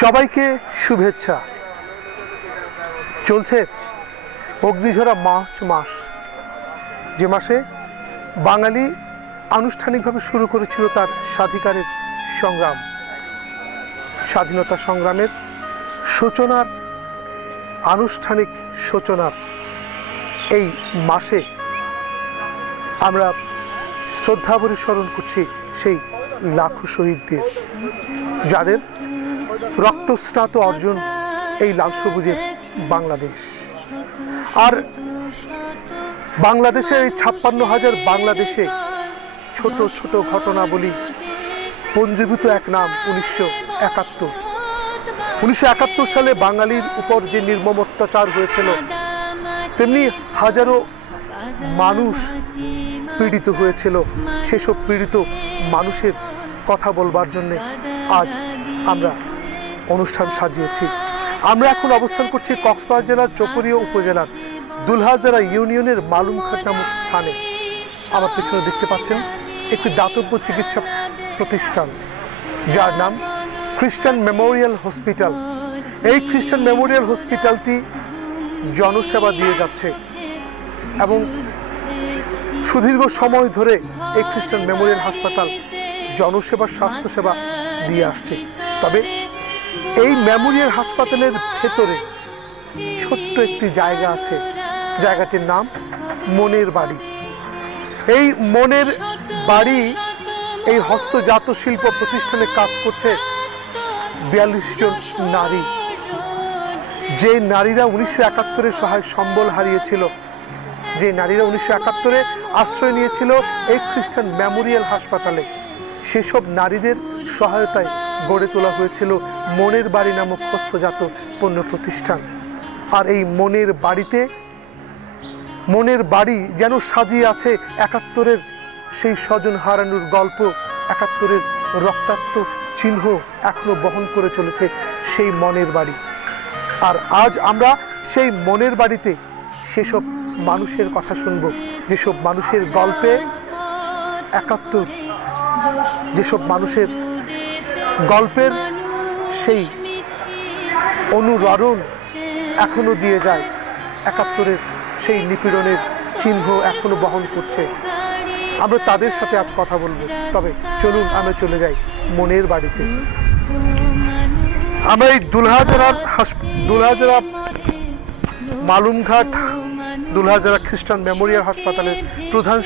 সবাইকে শুভেচ্ছা। চলছে অগ্নিঝরা মার্চ মাস, যে মাসে বাঙালি আনুষ্ঠানিকভাবে শুরু করেছিল তার স্বাধিকারের সংগ্রাম। স্বাধীনতা সংগ্রামের সূচনার আনুষ্ঠানিক সূচনার এই মাসে আমরা শ্রদ্ধাভরে স্মরণ করছি সেই লাখো শহীদদের, যাদের রক্তস্নাত অর্জন এই লাল সবুজের বাংলাদেশ। আর বাংলাদেশের এই 56,000 বাংলাদেশে ছোট ছোট ঘটনাবলী পঞ্জীভূত এক নাম 1971। 1971 সালে বাঙালির উপর যে নির্মম অত্যাচার হয়েছিল, তেমনি হাজারো মানুষ পীড়িত হয়েছিল। সেসব পীড়িত মানুষের কথা বলবার জন্য আজ আমরা অনুষ্ঠান সাজিয়েছি। আমরা এখন অবস্থান করছি কক্সবাজার জেলার চকরিয়া উপজেলার দুলহাজারা ইউনিয়নের মালুমঘাট নামক স্থানে। আমার পেছনে দেখতে পাচ্ছেন একটি দাতব্য চিকিৎসা প্রতিষ্ঠান, যার নাম খ্রিস্টান মেমোরিয়াল হসপিটাল। এই খ্রিস্টান মেমোরিয়াল হসপিটালটি জনসেবা দিয়ে যাচ্ছে এবং সুদীর্ঘ সময় ধরে এই খ্রিস্টান মেমোরিয়াল হাসপাতাল জনসেবা, স্বাস্থ্যসেবা দিয়ে আসছে। তবে এই মেমোরিয়াল হাসপাতালের ভেতরে ছোট্ট একটি জায়গা আছে, জায়গাটির নাম মনের বাড়ি। এই মনের বাড়ি এই হস্তজাত শিল্প প্রতিষ্ঠানে কাজ করছে 42 জন নারী, যে নারীরা 1971-এ সহায় সম্বল হারিয়েছিল, যে নারীরা 1971-এ আশ্রয় নিয়েছিল এই খ্রিস্টান মেমোরিয়াল হাসপাতালে। সেসব নারীদের সহায়তায় গড়ে তোলা হয়েছিল মনের বাড়ি নামক হস্তজাত পণ্য প্রতিষ্ঠান। আর এই মনের বাড়িতে, মনের বাড়ি যেন সাজিয়ে আছে 71-এর সেই স্বজন হারানোর গল্প, 71-এর রক্তাক্ত চিহ্ন এখনো বহন করে চলেছে সেই মনের বাড়ি। আর আজ আমরা সেই মনের বাড়িতে সেসব মানুষের কথা শুনব, যেসব মানুষের গল্পে 71, যেসব মানুষের গল্পের সেই অনুরণন এখনো দিয়ে যায়, 71-এর সেই নিপীড়নের চিহ্ন এখনো বহন করছে। আমরা তাদের সাথে আজ কথা বলবো। তবে চলুন আমরা চলে যাই মনের বাড়িতে। আমরা এই দুলহাজারা মালুমঘাট দুলহাজারা খ্রিস্টান মেমোরিয়াল হাসপাতালের প্রধান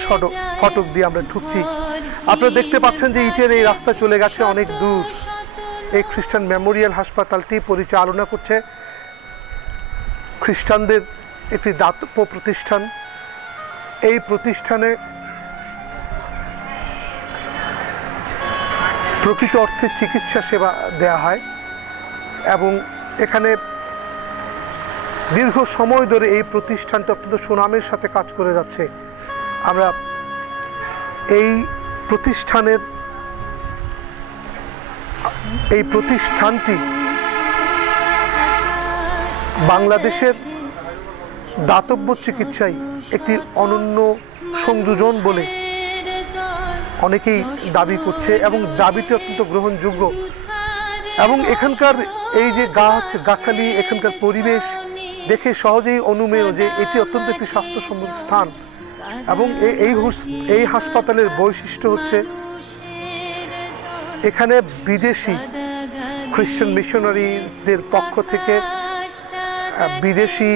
ফটক দিয়ে আমরা ঢুকছি। আপনারা দেখতে পাচ্ছেন যে ইটের এই রাস্তা চলে গেছে অনেক দূর। এই খ্রিস্টান মেমোরিয়াল হাসপাতালটি পরিচালনা করছে খ্রিস্টানদের একটি দাতব্য প্রতিষ্ঠান। এই প্রতিষ্ঠানে প্রকৃত অর্থে চিকিৎসা সেবা দেয়া হয় এবং এখানে দীর্ঘ সময় ধরে এই প্রতিষ্ঠানটা অত্যন্ত সুনামের সাথে কাজ করে যাচ্ছে। আমরা এই প্রতিষ্ঠানটি বাংলাদেশের দাতব্য চিকিৎসায় একটি অনন্য সংযোজন বলে অনেকেই দাবি করছে এবং দাবিটি অত্যন্ত গ্রহণযোগ্য। এবং এখানকার এই যে গাছালি, এখানকার পরিবেশ দেখে সহজেই অনুমেয় যে এটি অত্যন্ত একটি স্বাস্থ্যসম্মত স্থান। এবং এই হাসপাতালের বৈশিষ্ট্য হচ্ছে এখানে বিদেশি খ্রিস্টান মিশনারিদের পক্ষ থেকে বিদেশি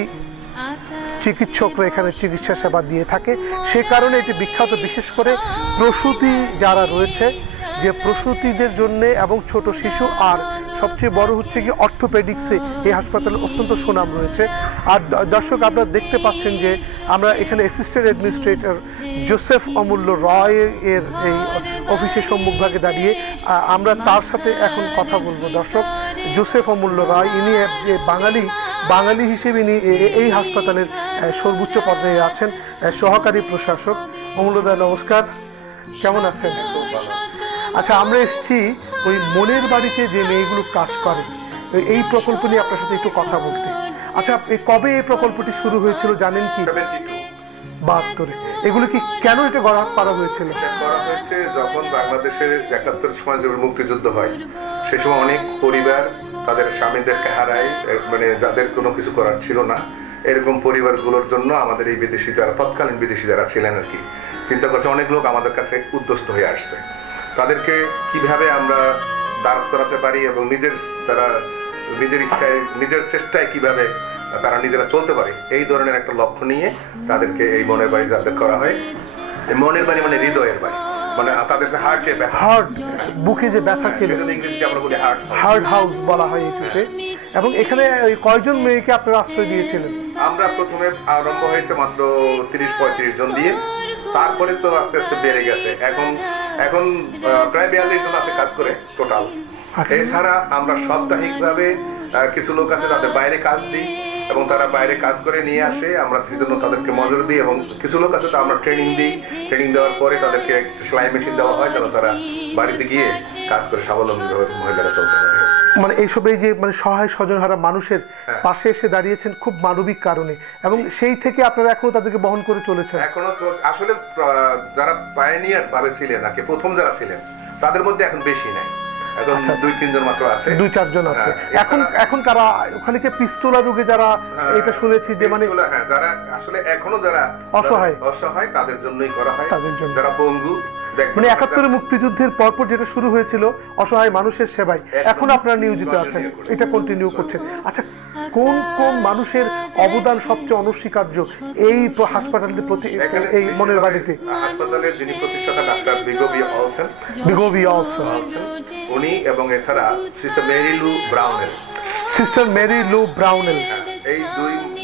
চিকিৎসকরা এখানে চিকিৎসা সেবা দিয়ে থাকে। সে কারণে এটি বিখ্যাত, বিশেষ করে প্রসূতি যারা রয়েছে, যে প্রসূতিদের জন্য এবং ছোট শিশু, আর সবচেয়ে বড় হচ্ছে কি অর্থোপেডিক্সে এই হাসপাতালে অত্যন্ত সুনাম রয়েছে। আর দর্শক, আপনারা দেখতে পাচ্ছেন যে আমরা এখানে অ্যাসিস্ট্যান্ট অ্যাডমিনিস্ট্রেটর জোসেফ অমূল্য রয় এর এই অফিসের সম্মুখভাগে দাঁড়িয়ে আমরা তার সাথে এখন কথা বলবো। দর্শক, জোসেফ অমূল্য রয়, ইনি বাঙালি হিসেবে ইনি এই হাসপাতালের সর্বোচ্চ পর্যায়ে আছেন, সহকারী প্রশাসক। অমূল্যদা নমস্কার, কেমন আছেন? আচ্ছা, আমরা এসেছি ওই মনের বাড়িতে যে মেয়েগুলো কাজ করে, এই প্রকল্প নিয়ে আপনার সাথে একটু কথা বলতে। আচ্ছা, কবে এই প্রকল্পটি শুরু হয়েছিল জানেন কি? 72-এ। এগুলো কি কেন এটা করা হয়েছিল? করা হয়েছে যখন বাংলাদেশের 71 সময় যখন মুক্তিযুদ্ধ হয়, সেই সময় অনেক পরিবার তাদের স্বামীদেরকে হারায়, মানে যাদের কোনো কিছু করার ছিল না, এরকম পরিবারগুলোর জন্য আমাদের এই বিদেশি যারা তৎকালীন বিদেশি যারা ছিলেন আর কি চিন্তা করছে, অনেক লোক আমাদের কাছে উদ্যস্ত হয়ে আসছে, তাদেরকে কিভাবে আমরা দাঁড় করাতে পারি এবং তারা নিজের ইচ্ছায় নিজের চেষ্টায় কিভাবে তারা নিজেরা চলতে পারে, এই ধরনের একটা লক্ষ্য নিয়ে তাদেরকে এই মনের বাড়ি যাদের করা হয়। মনের বাড়ি মানে হৃদয়ের বাড়ি, মানে তাদের হার্ট, বুকে যে ব্যথা ছিল, ইংরেজিতে আমরা বলি হার্ট হাউস বলা হয় এটাকে। এবং এখানে কয়জন মেয়েকে আপনারা আশ্রয় দিয়েছিলেন? আমরা প্রথমে আরম্ভ হয়েছে মাত্র 30-35 জন দিয়ে, তারপরে তো আস্তে আস্তে বেড়ে গেছে, এখন প্রায় 42 জন আছে কাজ করে টোটাল। এছাড়া আমরা সাপ্তাহিকভাবে কিছু লোক আছে তাদের বাইরে কাজ দিই এবং তারা বাইরে কাজ করে নিয়ে আসে, আমরা সেজন্য তাদেরকে মজুরি দিই। এবং কিছু লোক আছে তো আমরা ট্রেনিং দিই, ট্রেনিং দেওয়ার পরে তাদেরকে একটা সেলাই মেশিন দেওয়া হয় যেন তারা বাড়িতে গিয়ে কাজ করে স্বাবলম্বীভাবে মহিলারা চলতে পারে। মানে এইসব এই যে মানে সহায় স্বজনহারা মানুষের পাশে এসে দাঁড়িয়েছেন খুব মানবিক কারণে, এবং সেই থেকে আপনারা এখনো তাদেরকে বহন করে চলেছেন। এখনো আসলে যারা পায়োনিয়ার ভাবে ছিলেন নাকি প্রথম যারা ছিলেন তাদের মধ্যে এখন বেশি নাই, এখন 2-3 জন মাত্র আছে, 2-4 জন আছে। এখন কারা ওখানে কি পিস্তলা রোগে যারা এটা শুনেছি যে মানে যারা আসলে এখনো যারা অসহায় তাদের জন্যই করা হয়, তাদের জন্য যারা পঙ্গু, মানে 71 মুক্তিযুদ্ধের পরপর যেটা শুরু হয়েছিল অসহায় মানুষের সেবায়, এখন আপনারা নিয়োজিত আছেন, এটা কন্টিনিউ করছেন। আচ্ছা, কোন কোন মানুষের অবদান সবচেয়ে অনস্বীকার্য এই হাসপাতালের প্রতি, এই মনের বাড়িতে? হাসপাতালের যিনি প্রতিষ্ঠাতা ডাক্তার বিগোভিয়া অলসন, উনি এবং এছাড়া সিস্টার মেরি লু ব্রাউনেল, এই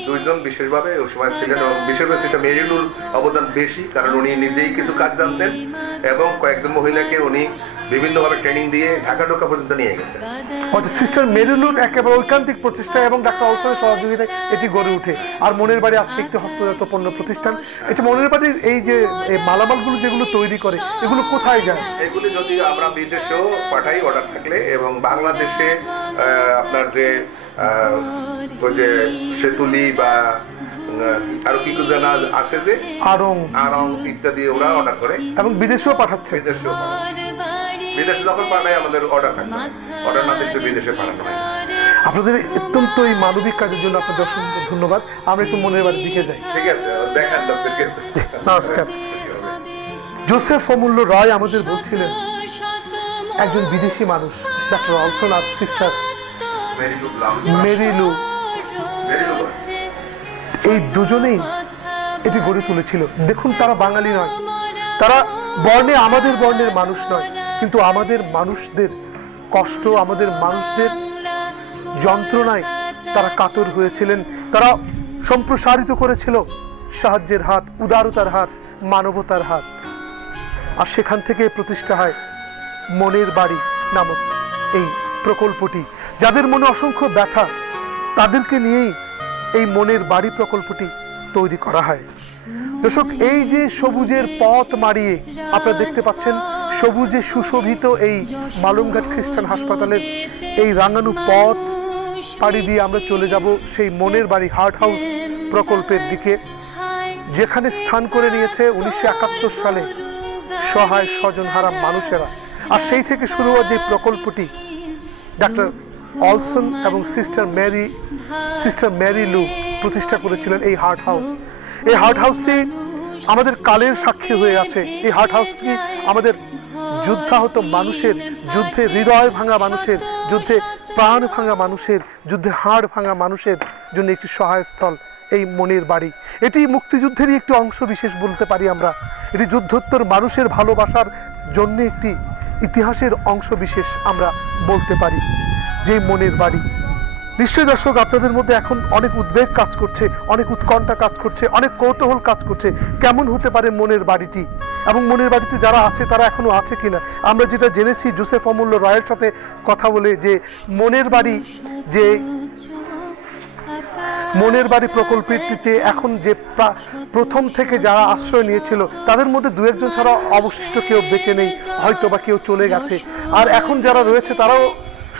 দুইজন বিশেষভাবে ওই সময় ছিলেন, এবং বিশেষভাবে সিস্টার মেরি লুর অবদান বেশি, কারণ উনি নিজেই কিছু কাজ জানতেন এবং কয়েকজন মহিলাকে উনি বিভিন্নভাবে ট্রেনিং দিয়ে ঢাকা পর্যন্ত নিয়ে গেছেন। সিস্টার মেরি লুর একেবারে ঐকান্তিক প্রচেষ্টা এবং ডাক্তার অলসনের সহযোগিতায় এটি গড়ে ওঠে। আর মনের বাড়ি আজকে একটি হস্তজাত পণ্য প্রতিষ্ঠান। এটা মনের বাড়ির এই যে মালামালগুলো যেগুলো তৈরি করে এগুলো কোথায় যায়? এগুলি যদি আমরা বিদেশেও পাঠাই অর্ডার থাকলে, এবং বাংলাদেশে আপনার যে ওই যে সেতুলি বা আরো কি কি জানা আছে যে আরং ইত্যাদি ওরা অর্ডার করে, এবং বিদেশেও পাঠাচ্ছে। বিদেশে যখন পাঠায় আমাদের অর্ডার থাকে, অর্ডার না দিতে বিদেশে পাঠানো হয়। আপনাদের অত্যন্ত এই মানবিক কাজের জন্য আপনাদের অসংখ্য ধন্যবাদ। আমরা একটু মনের বাড়ির দিকে যাই। ঠিক আছে, দেখান আপনাদেরকে। নমস্কার। জোসেফ অমূল্য রায় আমাদের বলছিলেন একজন বিদেশি মানুষ ডাক্তার অলসন আর সিস্টার মেরি লু, এই দুজনেই এটি গড়ে তুলেছিল। দেখুন, তারা বাঙালি নয়, তারা বর্ণে আমাদের বর্ণের মানুষ নয়, কিন্তু আমাদের মানুষদের কষ্ট, আমাদের মানুষদের যন্ত্রণায় তারা কাতর হয়েছিলেন। তারা সম্প্রসারিত করেছিল সাহায্যের হাত, উদারতার হাত, মানবতার হাত। আর সেখান থেকে প্রতিষ্ঠা হয় মনের বাড়ি নামক এই প্রকল্পটি। যাদের মনে অসংখ্য ব্যথা, তাদেরকে নিয়েই এই মনের বাড়ি প্রকল্পটি তৈরি করা হয়। দর্শক, এই যে সবুজের পথ মারিয়ে আপনারা দেখতে পাচ্ছেন, সবুজে সুশোভিত এই মালুমঘাট খ্রিস্টান হাসপাতালের এই রাঙানো পথ পাড়ি দিয়ে আমরা চলে যাব সেই মনের বাড়ি হার্ট হাউস প্রকল্পের দিকে, যেখানে স্থান করে নিয়েছে 1971 সালে সহায় স্বজনহারা মানুষেরা। আর সেই থেকে শুরু হওয়া যে প্রকল্পটি ডাক্তার অলসন এবং সিস্টার মেরি লু প্রতিষ্ঠা করেছিলেন, এই হার্ট হাউস। এই হার্ট হাউসটি আমাদের কালের সাক্ষী হয়ে আছে। এই হার্ট হাউসটি আমাদের যুদ্ধাহত মানুষের, যুদ্ধে হৃদয় ভাঙা মানুষের, যুদ্ধে প্রাণ ভাঙা মানুষের, যুদ্ধে হাড় ভাঙা মানুষের জন্য একটি সহায়স্থল এই মনের বাড়ি। এটি মুক্তিযুদ্ধেরই একটি অংশ বিশেষ বলতে পারি আমরা। এটি যুদ্ধোত্তর মানুষের ভালোবাসার জন্য একটি ইতিহাসের অংশ বিশেষ আমরা বলতে পারি, যে মনের বাড়ি। নিশ্চয়ই দর্শক, আপনাদের মধ্যে এখন অনেক উদ্বেগ কাজ করছে, অনেক উৎকণ্ঠা কাজ করছে, অনেক কৌতূহল কাজ করছে, কেমন হতে পারে মনের বাড়িটি, এবং মনের বাড়িতে যারা আছে তারা এখনো আছে কিনা। আমরা যেটা জেনেছি জোসেফ অমূল্য রায়ের সাথে কথা বলে, যে মনের বাড়ি প্রকল্পটিতে এখন যে প্রথম থেকে যারা আশ্রয় নিয়েছিল তাদের মধ্যে 2-1 জন ছাড়া অবশিষ্ট কেউ বেঁচে নেই, হয়তো বা কেউ চলে গেছে। আর এখন যারা রয়েছে তারাও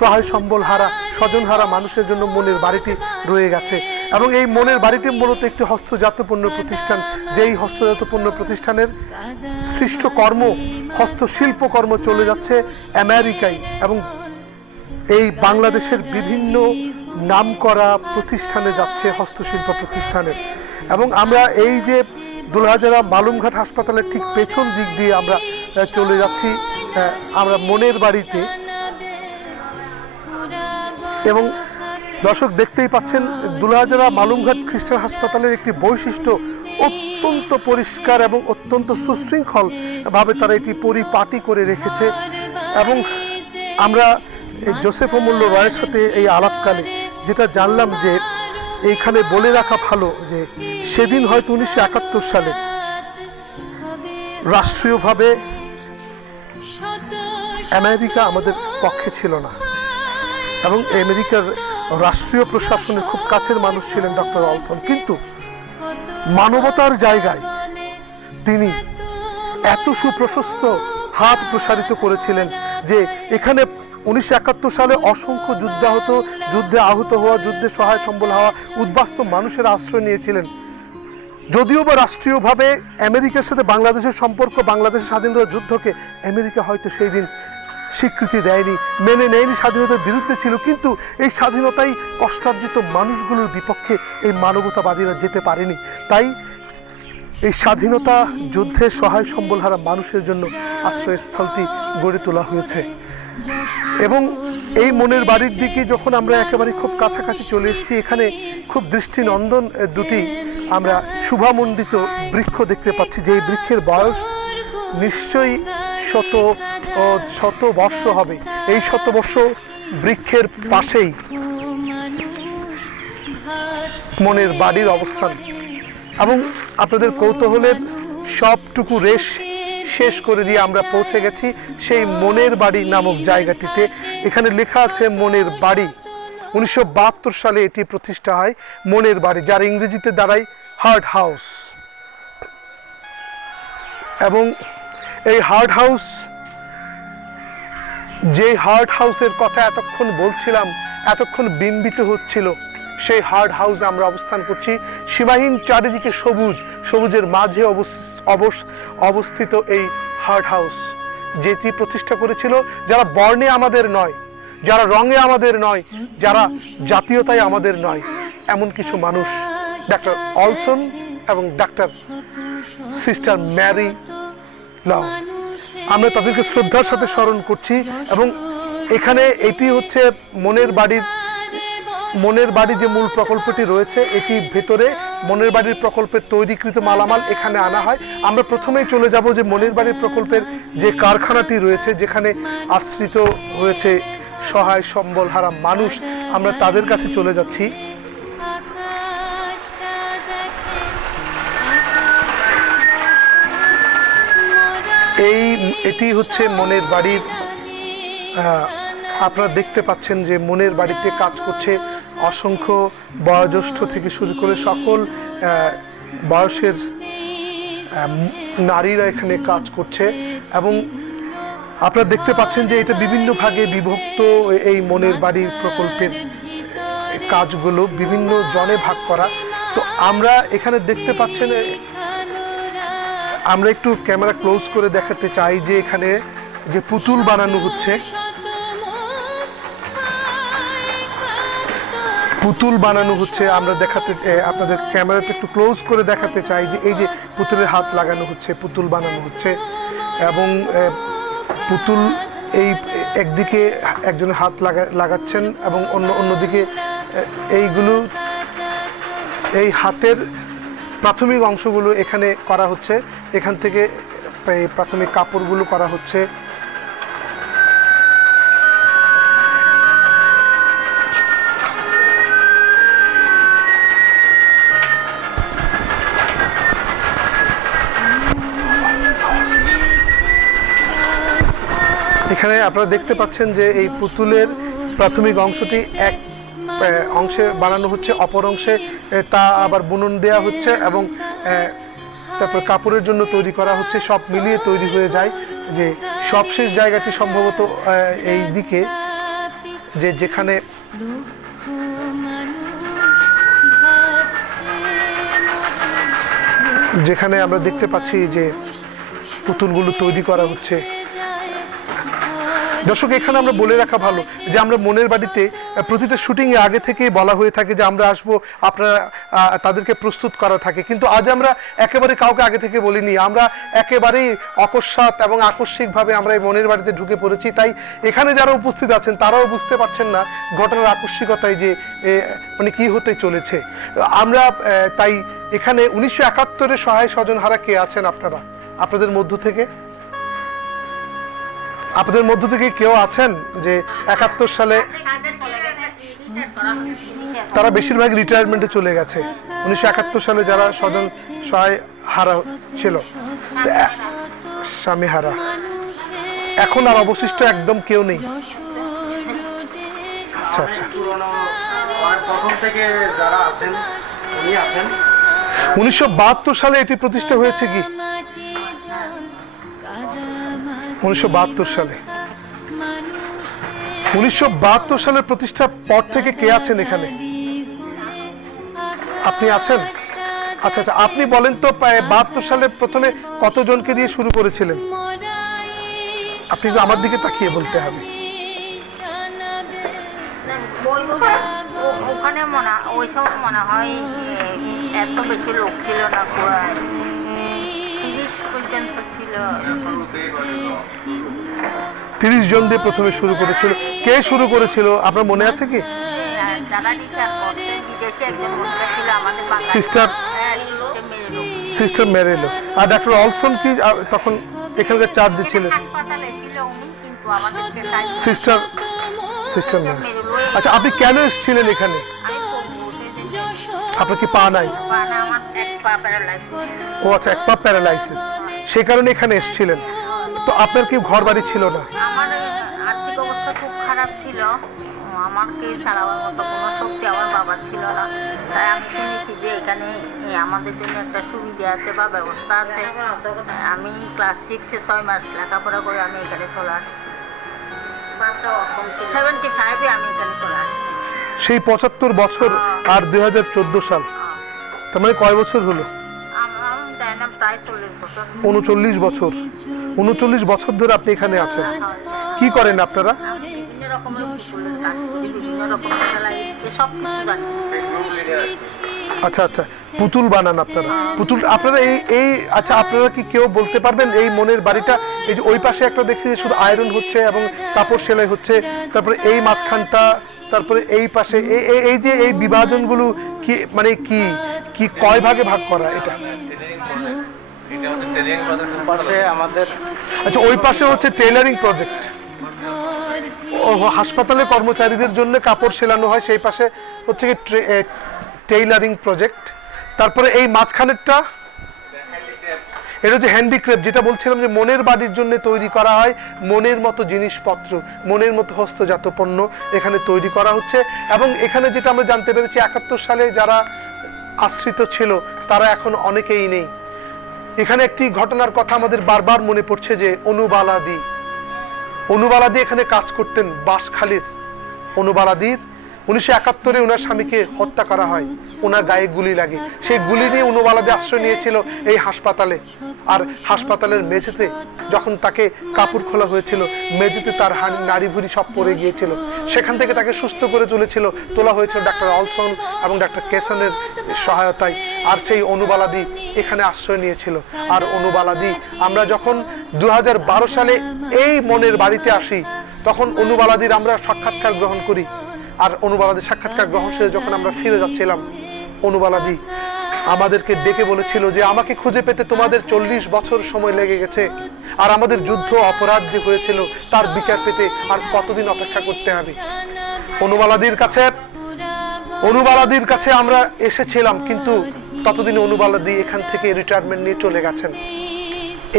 সহায় সম্বল হারা, স্বজন হারা মানুষের জন্য মনের বাড়িটি রয়ে গেছে। এবং এই মনের বাড়িটি মূলত একটি হস্তজাত পণ্য প্রতিষ্ঠান, যেই হস্তজাত পণ্য প্রতিষ্ঠানের সৃষ্ট কর্ম, হস্তশিল্পকর্ম চলে যাচ্ছে আমেরিকায়, এবং এই বাংলাদেশের বিভিন্ন নামকরা প্রতিষ্ঠানে যাচ্ছে, হস্তশিল্প প্রতিষ্ঠানে। এবং আমরা এই যে দুলহাজারা মালুমঘাট হাসপাতালের ঠিক পেছন দিক দিয়ে আমরা চলে যাচ্ছি আমরা মনের বাড়িতে। এবং দর্শক দেখতেই পাচ্ছেন দুলহাজারা মালুমঘাট খ্রিস্টান হাসপাতালের একটি বৈশিষ্ট্য, অত্যন্ত পরিষ্কার এবং অত্যন্ত সুশৃঙ্খল ভাবে তারা এটি পরিপাটি করে রেখেছে। এবং আমরা জোসেফ অমূল্য রায়ের সাথে এই আলাপকালে যেটা জানলাম যে এইখানে বলে রাখা ভালো যে সেদিন হয়তো 1971 সালে রাষ্ট্রীয়ভাবে আমেরিকা আমাদের পক্ষে ছিল না, এবং আমেরিকার রাষ্ট্রীয় প্রশাসনের খুব কাছের মানুষ ছিলেন ডক্টর অলসন, কিন্তু মানবতার জায়গায় তিনি এত সুপ্রশস্ত হাত প্রসারিত করেছিলেন যে এখানে 1971 সালে অসংখ্য যুদ্ধে আহত হওয়া, যুদ্ধে সহায় সম্বল হওয়া উদ্বাস্তু মানুষের আশ্রয় নিয়েছিলেন। যদিও বা রাষ্ট্রীয়ভাবে আমেরিকার সাথে বাংলাদেশের সম্পর্ক, বাংলাদেশের স্বাধীনতা যুদ্ধকে আমেরিকা হয়তো সেই দিন স্বীকৃতি দেয়নি, মেনে নেয়নি, স্বাধীনতার বিরুদ্ধে ছিল, কিন্তু এই স্বাধীনতাই কষ্টার্জিত মানুষগুলোর বিপক্ষে এই মানবতাবাদীরা যেতে পারেনি। তাই এই স্বাধীনতা যুদ্ধে সহায় সম্বল হারা মানুষের জন্য আশ্রয়স্থলটি গড়ে তোলা হয়েছে। এবং এই মনের বাড়ির দিকে যখন আমরা একেবারে খুব কাছাকাছি চলে এসেছি, এখানে খুব দৃষ্টিনন্দন দুটি আমরা শুভামণ্ডিত বৃক্ষ দেখতে পাচ্ছি, যে এই বৃক্ষের বয়স নিশ্চয়ই শত বর্ষ হবে। এই শতবর্ষ বৃক্ষের পাশেই মনের বাড়ির অবস্থান। এবং আপনাদের কৌতূহলের সবটুকু রেশ শেষ করে দিয়ে আমরা পৌঁছে গেছি সেই মনের বাড়ি নামক জায়গাটিতে। এখানে লেখা আছে মনের বাড়ি। 1972 সালে এটি প্রতিষ্ঠা হয়, মনের বাড়ি, যার ইংরেজিতে দাঁড়ায় হার্ট হাউস। এবং এই হার্ট হাউস, যে হার্ট হাউসের কথা এতক্ষণ বলছিলাম, এতক্ষণ বিম্বিত হচ্ছিল, সেই হার্ট হাউসে আমরা অবস্থান করছি। সীমাহীন চারিদিকে সবুজ, সবুজের মাঝে অবস্থিত এই হার্ট হাউস, যেটি প্রতিষ্ঠা করেছিল যারা বর্ণে আমাদের নয়, যারা রঙে আমাদের নয়, যারা জাতীয়তায় আমাদের নয়, এমন কিছু মানুষ, ডাক্তার অলসন এবং ডাক্তার সিস্টার ম্যারি লাউ। আমরা তাদেরকে শ্রদ্ধার সাথে স্মরণ করছি। এবং এখানে এটি হচ্ছে মনের বাড়ি যে মূল প্রকল্পটি রয়েছে, এটি ভেতরে মনের বাড়ির প্রকল্পের তৈরিকৃত মালামাল এখানে আনা হয়। আমরা প্রথমেই চলে যাব যে মনের বাড়ির প্রকল্পের যে কারখানাটি রয়েছে, যেখানে আশ্রিত হয়েছে সহায় সম্বল হারা মানুষ, আমরা তাদের কাছে চলে যাচ্ছি। এটি হচ্ছে মনের বাড়ির, আপনারা দেখতে পাচ্ছেন যে মনের বাড়িতে কাজ করছে অসংখ্য বয়োজ্যেষ্ঠ থেকে শুরু করে সকল বয়সের নারীরা এখানে কাজ করছে। এবং আপনারা দেখতে পাচ্ছেন যে এটা বিভিন্ন ভাগে বিভক্ত। এই মনের বাড়ির প্রকল্পের কাজগুলো বিভিন্ন জনে ভাগ করা। তো আমরা এখানে দেখতে পাচ্ছেন, আমরা একটু ক্যামেরা ক্লোজ করে দেখাতে চাই যে এখানে যে পুতুল বানানো হচ্ছে, আমরা আপনাদের ক্যামেরাটা একটু ক্লোজ করে দেখাতে চাই যে এই যে পুতুলের হাত লাগানো হচ্ছে, পুতুল বানানো হচ্ছে। এবং পুতুল এই একদিকে একজনের হাত লাগাচ্ছেন এবং অন্যদিকে এই হাতের প্রাথমিক অংশগুলো এখানে করা হচ্ছে। এখান থেকে এই প্রাথমিক কাপড়গুলো করা হচ্ছে। এখানে আপনারা দেখতে পাচ্ছেন যে এই পুতুলের প্রাথমিক অংশটি এক অংশে বানানো হচ্ছে, অপর অংশে তা আবার বুনন দেওয়া হচ্ছে এবং তারপর কাপড়ের জন্য তৈরি করা হচ্ছে। সব মিলিয়ে তৈরি হয়ে যায় যে সবশেষ জায়গাটি সম্ভবত এই দিকে, যেখানে আমরা দেখতে পাচ্ছি যে পুতুলগুলো তৈরি করা হচ্ছে। দর্শক, এখানে আমরা বলে রাখা ভালো যে আমরা মনের বাড়িতে প্রতিটা শুটিং এ আগে থেকেই বলা হয়ে থাকে যে আমরা আসবো, আপনারা তাদেরকে প্রস্তুত করা থাকে, কিন্তু আজ আমরা একেবারে কাউকে আগে থেকে বলিনি। আমরা একেবারেই অকস্মাৎ এবং আকস্মিকভাবে আমরা এই মনের বাড়িতে ঢুকে পড়েছি। তাই এখানে যারা উপস্থিত আছেন তারাও বুঝতে পারছেন না ঘটনার আকস্মিকতায় যে মানে কি হতে চলেছে। আমরা তাই এখানে 1971-এ সহায় স্বজনহারা কে আছেন আপনারা, আপনাদের মধ্য থেকে কেউ আছেন যে 71 সালে? তারা বেশিরভাগ রিটায়ারমেন্টে চলে গেছে 1971 সালে যারা স্বজন সহায় হারা ছিল, স্বামী হারা। এখন আর অবশিষ্ট একদম কেউ নেই। আচ্ছা আচ্ছা, 1972 সালে এটি প্রতিষ্ঠা হয়েছে কি? 1972 সালে 1972 সালের প্রতিষ্ঠার পর থেকে কে আছেন এখানে? আপনি আছেন? আচ্ছা আচ্ছা, আপনি বলেন তো 72 সালে প্রথমে কতজনকে দিয়ে শুরু করেছিলেন? আপনি আমার দিকে তাকিয়ে বলতে হবে। ওখানে ওই সময় মনে হয় এত বেশি লোক ছিল না, 30 পর্যন্ত ছিল। 30 জন দিয়ে প্রথমে শুরু করেছিল। কে শুরু করেছিল আপনার মনে আছে কি? সিস্টার মেরেলো। আর ডাক্তার অলসন কি তখন এখানকার চার্জে ছিলেন? সিস্টার আচ্ছা, আপনি কেন এসেছিলেন এখানে? আপনার কি পা নাই? ও আচ্ছা, এক পা প্যারালাইসিস, সেই কারণে এখানে এসেছিলেন। তো আপনার কি ঘর বাড়ি ছিল না? আমার আর্থিক অবস্থা খুব খারাপ ছিল, আমাকে চালাবার মতো কোনো শক্তি আমার বাবার ছিল না। তাই আমি শুনেছি যে এখানে আমাদের জন্য একটা সুবিধা আছে বা ব্যবস্থা আছে। আমি ক্লাস 6-এ 6 মাস লেখাপড়া করে আমি এখানে চলে আসছি। 75-এ আমি এখানে চলে আসছি। সেই 75 বছর আর 2014 সাল, তার মানে কয় বছর হলো? 39 বছর। 39 বছর ধরে আপনি এখানে আছেন। কি করেন আপনারা? আচ্ছা আচ্ছা, পুতুল বানান আপনারা? পুতুল আপনারা এই আচ্ছা, আপনারা কি কেউ বলতে পারবেন এই মনের বাড়িটা, এই যে ওই পাশে একটা দেখছি যে শুধু আয়রন হচ্ছে এবং কাপড় সেলাই হচ্ছে, তারপরে এই মাঝখানটা, তারপরে এই পাশে এই যে এই বিভাজনগুলো কি, মানে কি কি কয় ভাগে ভাগ করা এটা? আচ্ছা, ওই পাশে হচ্ছে টেইলারিং প্রজেক্ট, হাসপাতালে কর্মচারীদের জন্য কাপড় সেলানো হয়, সেই পাশে হচ্ছে কি টেইলারিং প্রজেক্ট। তারপরে এই মাঝখানেরটা এটা হচ্ছে হ্যান্ডিক্রাফট, যেটা বলছিলাম যে মনের বাড়ির জন্য তৈরি করা হয় মনের মতো জিনিসপত্র, মনের মতো হস্তজাত পণ্য এখানে তৈরি করা হচ্ছে। এবং এখানে যেটা আমরা জানতে পেরেছি 71 সালে যারা আশ্রিত ছিল তারা এখন অনেকেই নেই। এখানে একটি ঘটনার কথা আমাদের বারবার মনে পড়ছে যে অনুবালাদি এখানে কাজ করতেন। বাঁশখালীর অনুবালাদির 1971-এ ওনার স্বামীকে হত্যা করা হয়, ওনার গায়ে গুলি লাগে। সেই গুলি নিয়ে অনুবালাদি আশ্রয় নিয়েছিল এই হাসপাতালে। আর হাসপাতালের মেঝেতে যখন তাকে কাপড় খোলা হয়েছিল, মেঝেতে তার নাড়ি ভুড়ি সব পড়ে গিয়েছিল। সেখান থেকে তাকে সুস্থ করে তোলা হয়েছিল ডাক্তার অলসন এবং ডাক্তার কেসনের সহায়তায়। আর সেই অনুবালাদি এখানে আশ্রয় নিয়েছিল। আর অনুবালাদি আমরা যখন 2012 সালে এই মনের বাড়িতে আসি, তখন অনুবালাদির আমরা সাক্ষাৎকার গ্রহণ করি। আর অনুবালাদির সাক্ষাৎকার গ্রহণ শেষে যখন আমরা ফিরে যাচ্ছিলাম, অনুবালাদি আমাদেরকে ডেকে বলেছিল যে আমাকে খুঁজে পেতে তোমাদের 40 বছর সময় লেগে গেছে, আর আমাদের যুদ্ধ অপরাধ যে হয়েছিল তার বিচার পেতে আর কতদিন অপেক্ষা করতে হবে। অনুবালাদির কাছে আমরা এসেছিলাম, কিন্তু ততদিনে অনুবালাদি এখান থেকে রিটায়ারমেন্ট নিয়ে চলে গেছেন।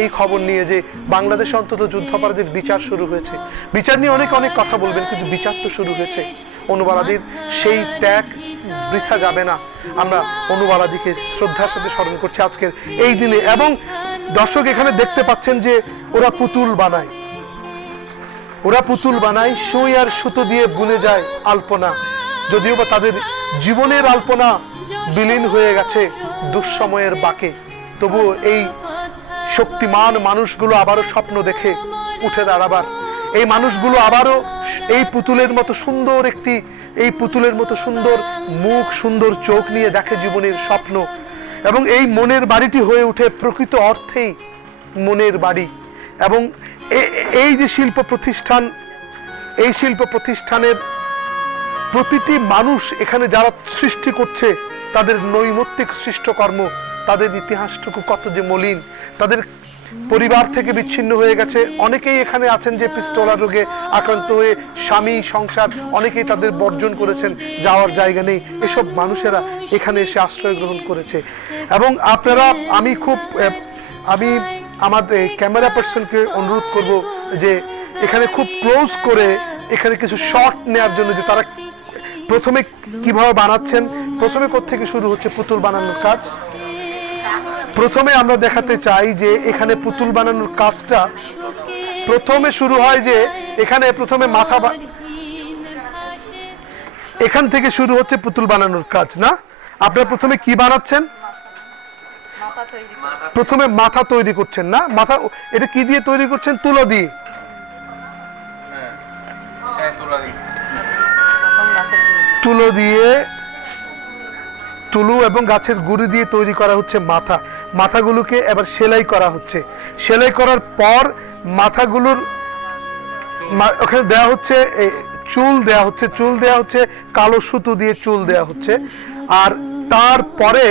এই খবর নিয়ে যে বাংলাদেশে অন্তত যুদ্ধাপরাধীর বিচার শুরু হয়েছে। বিচার নিয়ে অনেক কথা বলবেন, কিন্তু বিচার তো শুরু হয়েছে। অনুবালাদির সেই ত্যাগ বৃথা যাবে না। আমরা অনুবালাদিকে শ্রদ্ধার সাথে স্মরণ করছি আজকের এই দিনে। এবং দর্শক এখানে দেখতে পাচ্ছেন যে ওরা পুতুল বানায়, সুই আর সুতো দিয়ে বুনে যায় আলপনা। যদিও বা তাদের জীবনের আলপনা বিলীন হয়ে গেছে দুঃসময়ের বাঁকে, তবুও এই শক্তিমান মানুষগুলো আবারও স্বপ্ন দেখে উঠে দাঁড়াবার। এই মানুষগুলো আবারও এই পুতুলের মতো সুন্দর এই পুতুলের মতো সুন্দর মুখ, সুন্দর চোখ নিয়ে দেখে জীবনের স্বপ্ন, এবং এই মনের বাড়িটি হয়ে ওঠে প্রকৃত অর্থেই মনের বাড়ি। এবং এই যে শিল্প প্রতিষ্ঠান, এই শিল্প প্রতিষ্ঠানের প্রতিটি মানুষ এখানে যারা সৃষ্টি করছে, তাদের নৈমিত্তিক সৃষ্টকর্ম, তাদের ইতিহাসটুকু কত যে মলিন, তাদের পরিবার থেকে বিচ্ছিন্ন হয়ে গেছে। অনেকেই এখানে আছেন যে পিস্তলা রোগে আক্রান্ত হয়ে স্বামী সংসার অনেকেই তাদের বর্জন করেছেন, যাওয়ার জায়গা নেই। এসব মানুষেরা এখানে এসে আশ্রয় গ্রহণ করেছে। এবং আপনারা, আমি আমাদের ক্যামেরা পার্সনকে অনুরোধ করব যে এখানে খুব ক্লোজ করে এখানে কিছু শট নেওয়ার জন্য, যে তারা প্রথমে কিভাবে বানাচ্ছেন, প্রথমে কোত্থেকে শুরু হচ্ছে পুতুল বানানোর কাজ। প্রথমে আমরা দেখাতে চাই যে এখানে পুতুল বানানোর কাজটা প্রথমে শুরু হয় যে এখানে প্রথমে এখান থেকে শুরু হচ্ছে পুতুল বানানোর কাজ, না? আপনারা প্রথমে কি বানাচ্ছেন? প্রথমে মাথা তৈরি করছেন, না? মাথা এটা কি দিয়ে তৈরি করছেন? তুলো দিয়ে। তুলো দিয়ে, তুলো এবং গাছের গুঁড়ি দিয়ে তৈরি করা হচ্ছে মাথা। মাথাগুলোকে এবার সেলাই করা হচ্ছে। সেলাই করার পর মাথাগুলোর ওখানে দেওয়া হচ্ছে চুল দেওয়া হচ্ছে, চুল দেওয়া হচ্ছে কালো সুতো দিয়ে চুল দেওয়া হচ্ছে। আর তারপরে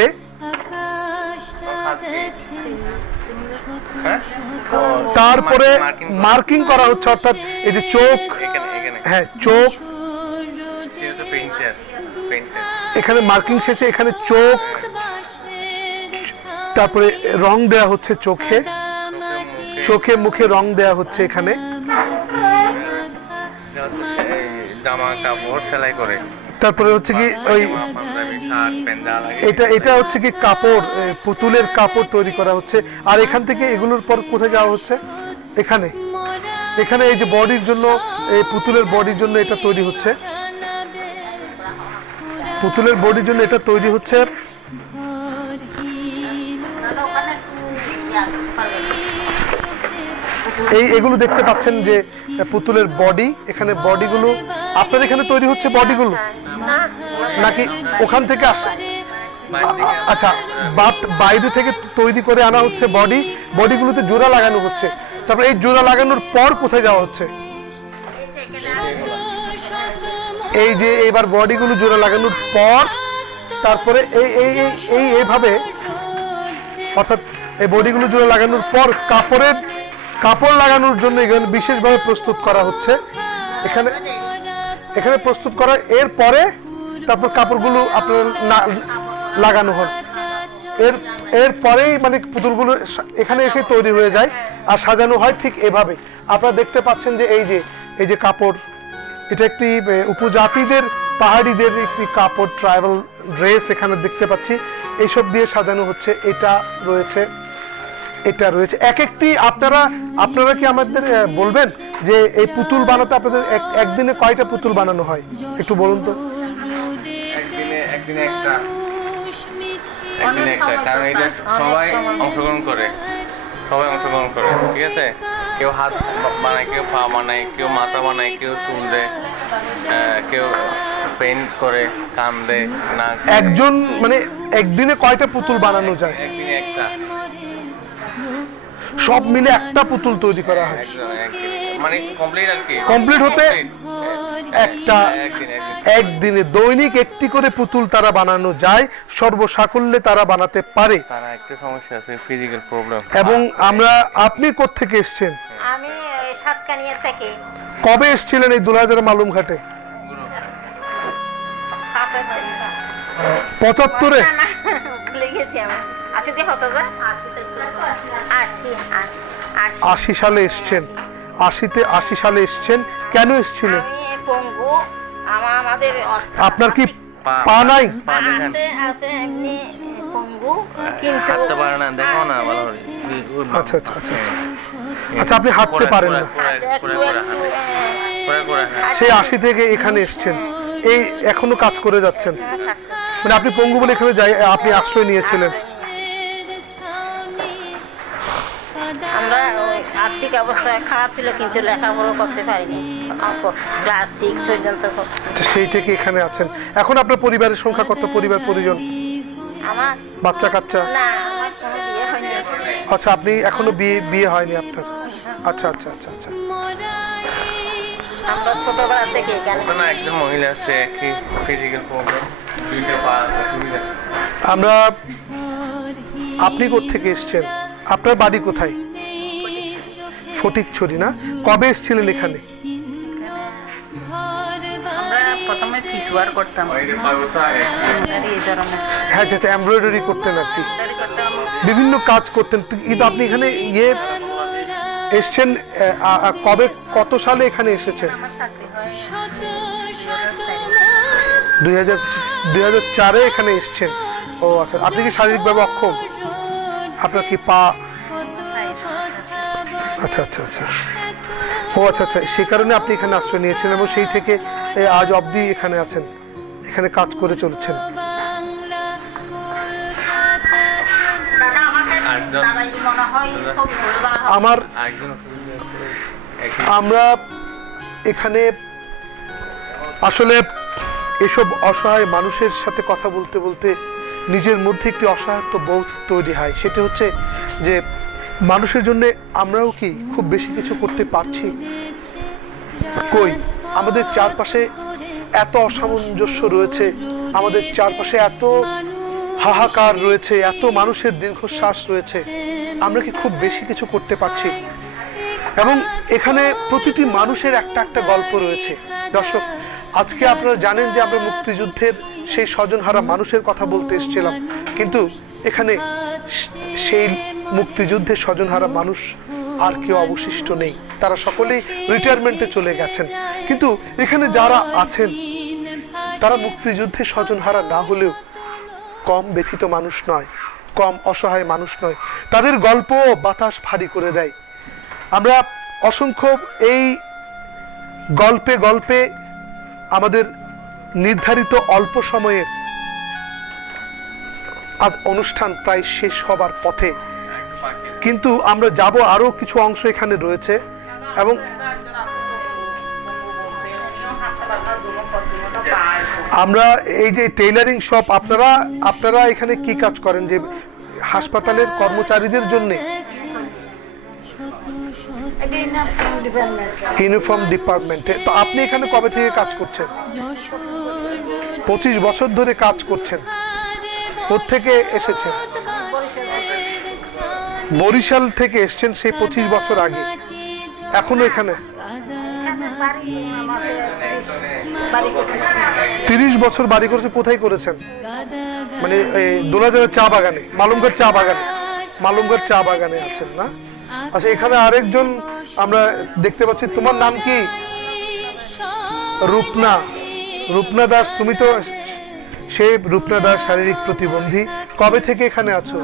মার্কিং করা হচ্ছে, অর্থাৎ এই যে চোখ, হ্যাঁ চোখ, এখানে মার্কিং শেষে এখানে চোখ, তারপরে রং দেয়া হচ্ছে চোখে, চোখে মুখে রং দেয়া হচ্ছে এখানে। জামা কাপড় সেলাই করে, তারপরে হচ্ছে কি ওই এটা হচ্ছে কি কাপড়, পুতুলের কাপড় তৈরি করা হচ্ছে। আর এখান থেকে এগুলোর পর কোথায় যাওয়া হচ্ছে? এখানে এখানে এই যে বডির জন্য, এই পুতুলের বডির জন্য এটা তৈরি হচ্ছে, পুতুলের বডির জন্য এটা তৈরি হচ্ছে। এগুলো দেখতে পাচ্ছেন যে পুতুলের বডি, এখানে বডিগুলো আপনার এখানে তৈরি হচ্ছে বডিগুলো, নাকি ওখান থেকে আসে? আচ্ছা, বাইরে থেকে তৈরি করে আনা হচ্ছে বডি, বডিগুলোতে জোড়া লাগানো হচ্ছে। তারপরে এই জোড়া লাগানোর পর কোথায় যাওয়া হচ্ছে? এই যে এবার বডিগুলো জোড়া লাগানোর পর তারপরে এইভাবে, অর্থাৎ এই বডিগুলো জোড়া লাগানোর পর কাপড় লাগানোর জন্য এখানে বিশেষভাবে প্রস্তুত করা হচ্ছে। এখানে প্রস্তুত করা, এর পরে তারপর কাপড়গুলো আপনার লাগানো হয়। এর পরেই মানে পুতুলগুলো এখানে এসে তৈরি হয়ে যায় আর সাজানো হয় ঠিক এভাবে। আপনারা দেখতে পাচ্ছেন যে এই যে কাপড়, এটা একটি উপজাতিদের, পাহাড়িদের একটি কাপড়, ট্রাইবাল ড্রেস এখানে দেখতে পাচ্ছি। এইসব দিয়ে সাজানো হচ্ছে। এটা রয়েছে এক একটি। আপনারা কি আমাদের বলবেন যে এই পুতুল বানাতে আপনাদের একদিনে কয়টা পুতুল বানানো হয়? একটু বলুন তো। একদিনে একটা, কারণ এটা সবাই অংশগ্রহণ করে, ঠিক আছে? কেউ হাত বানায়, কেউ পা বানায়, কেউ মাথা বানায়, কেউ চুল দেয়, কেউ পেইন্ট করে, কান দেয়, নাক। একজন মানে একদিনে কয়টা পুতুল বানানো যায়? একদিনে একটা। সব মিলে একটা পুতুল তৈরি করা হয়, মানে কমপ্লিট আর কি, কমপ্লিট হতে একটা একদিনে দৈনিক একটি করে পুতুল তারা বানানো যায়, সর্বসাকুল্যে তারা বানাতে পারে। তারা একটা সমস্যা আছে, ফিজিক্যাল প্রবলেম। এবং আপনি কোত্থেকে এসেছেন? আমি সাতকানিয়া থেকে। কবে এসেছিলেন এই দুলাজার মালুম ঘাটে? 75-এ? ভুলে গেছি আমি। 80 সালে এসেছেন। 80 সালে এসেছেন। কেন এসেছিলেন? আপনার কি পা নাই? আচ্ছা, আপনি হাঁটতে পারেন না। সেই 80 থেকে এখানে এসেছেন, এই এখনো কাজ করে যাচ্ছেন। মানে আপনি পঙ্গু বলে এখানে আপনি আশ্রয় নিয়েছিলেন। আমরা আর্থিক অবস্থা খারাপ ছিল, কিন্তু লেখাপড়া করতে পারিনি। ক্লাস 6 পর্যন্ত করছি। আচ্ছা, সেই থেকে এখানে আছেন। এখন আপনার পরিবারের সংখ্যা কত, পরিবার পরিজন, আমার বাচ্চা কাচ্চা? না, আমার কোনো বিয়ে হয়নি। আচ্ছা, আপনি এখনো বিয়ে হয়নি আপনার? আচ্ছা আচ্ছা আচ্ছা আচ্ছা। আমরা ছোটবেলা থেকে এখানে। ওখানে একজন মহিলা আছে, কি ফিজিক্যাল প্রবলেম, দুইটা পা অসুবিধা। আমরা, আপনি কোত্থেকে এসছেন? আপনার বাড়ি কোথায়? ফটিকছড়ি না? কবে এসেছিলেন এখানে? আমরা প্রথমে ফিস ওয়ার করতাম, ওইটা 5 বছর আগে। এই ধরনের হ্যাঁ, যেটা এমব্রয়ডারি করতেন আর কি, তৈরি করতাম। বিভিন্ন কাজ করতেন। কিন্তু আপনি এখানে এসছেন কবে, কত সালে এখানে এসেছেন? আমার চাকরি হয় 2004-এ এখানে এসছেন। ও আচ্ছা, আপনি কি শারীরিকভাবে অক্ষম? আপনার কি পা? আচ্ছা আচ্ছা আচ্ছা। ও আচ্ছা আচ্ছা, সেই কারণে আপনি এখানে আশ্রয় নিয়েছেন এবং সেই থেকে আজ অবধি এখানে আছেন, এখানে কাজ করে চলছেন। আমার একজন অসুবিধা আছে। আমরা এখানে আসলে এসব অসহায় মানুষের সাথে কথা বলতে বলতে নিজের মধ্যে একটি অসহায়ত্ব বোধ তৈরি হয়। সেটা হচ্ছে যে মানুষের জন্য আমরাও কি খুব বেশি কিছু করতে পারছি? কই, আমাদের চারপাশে এত অসামঞ্জস্য রয়েছে, আমাদের চারপাশে এত হাহাকার রয়েছে, এত মানুষের দীর্ঘশ্বাস রয়েছে, আমরা কি খুব বেশি কিছু করতে পারছি? এবং এখানে প্রতিটি মানুষের একটা একটা গল্প রয়েছে। দর্শক, আজকে আপনারা জানেন যে আমরা মুক্তিযুদ্ধের সেই স্বজনহারা মানুষের কথা বলতে এসেছিলাম, কিন্তু এখানে সেই মুক্তিযুদ্ধের স্বজনহারা মানুষ আর কেউ অবশিষ্ট নেই, তারা সকলেই রিটায়ারমেন্টে চলে গেছেন। কিন্তু এখানে যারা আছেন তারা মুক্তিযুদ্ধের স্বজনহারা না হলেও কম ব্যথিত মানুষ নয়, কম অসহায় মানুষ নয়। তাদের গল্প বাতাস ভারী করে দেয়। আমরা অসংখ্য এই গল্পে গল্পে আমাদের নির্ধারিত অল্প সময়ের আজ অনুষ্ঠান প্রায় শেষ হবার পথে, কিন্তু আমরা যাব, আরো কিছু অংশ এখানে রয়েছে। এবং আমরা এই যে টেইলারিং শপ, আপনারা এখানে কি কাজ করেন? যে হাসপাতালের কর্মচারীদের জন্য ইউনিফর্ম ডিপার্টমেন্টে। তো আপনি এখানে কবে থেকে কাজ করছেন? 25 বছর ধরে কাজ করছেন। কোত্থেকে এসেছেন? বরিশাল থেকে এসছেন সেই 25 বছর আগে, এখনো এখানে 30 বছর বাড়ি করেছে। কোথায় করেছেন? মানে দোলাজারের চা বাগানে, মালুমগড় চা বাগানে আছেন না? আচ্ছা, এখানে আরেকজন আমরা দেখতে পাচ্ছি। তোমার নাম কি? রূপনা দাস। তুমি তো সেই রূপনা দাস, শারীরিক প্রতিবন্ধী। কবে থেকে এখানে আছো?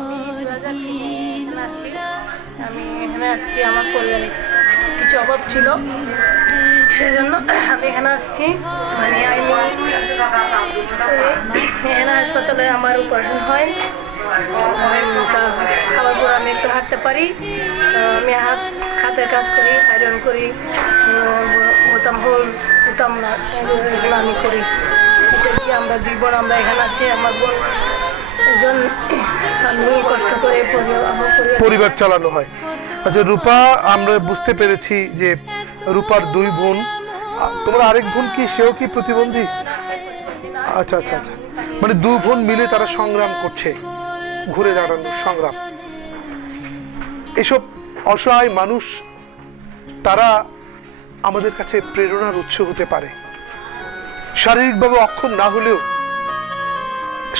আমি এখানে আসছি, আমার পরিবারে কিছু অভাব ছিল, সেজন্য আমি এখানে আসছি। মানে আমি এখানে হাসপাতালে আমার অপারেশন হয়, খাবার পর আমি একটু হাঁটতে পারি। আমি হাতের কাজ করি, আয়রন করি, হতাম না, এগুলো আমি করি। এটা দিয়ে আমরা 2 বোন আমরা এখানে আছি। আমার বোন একজন, আমি কষ্ট করে পরিবার চালানো হয়। আচ্ছা রূপা, আমরা বুঝতে পেরেছি যে রূপার 2 বোন। তোমার আরেক বোন কি, সেও কি প্রতিবন্ধী? আচ্ছা আচ্ছা আচ্ছা, মানে 2 বোন মিলে তারা সংগ্রাম করছে, ঘুরে দাঁড়ানোর সংগ্রাম। এসব অসহায় মানুষ, তারা আমাদের কাছে প্রেরণার উৎস হতে পারে। শারীরিকভাবে অক্ষম না হলেও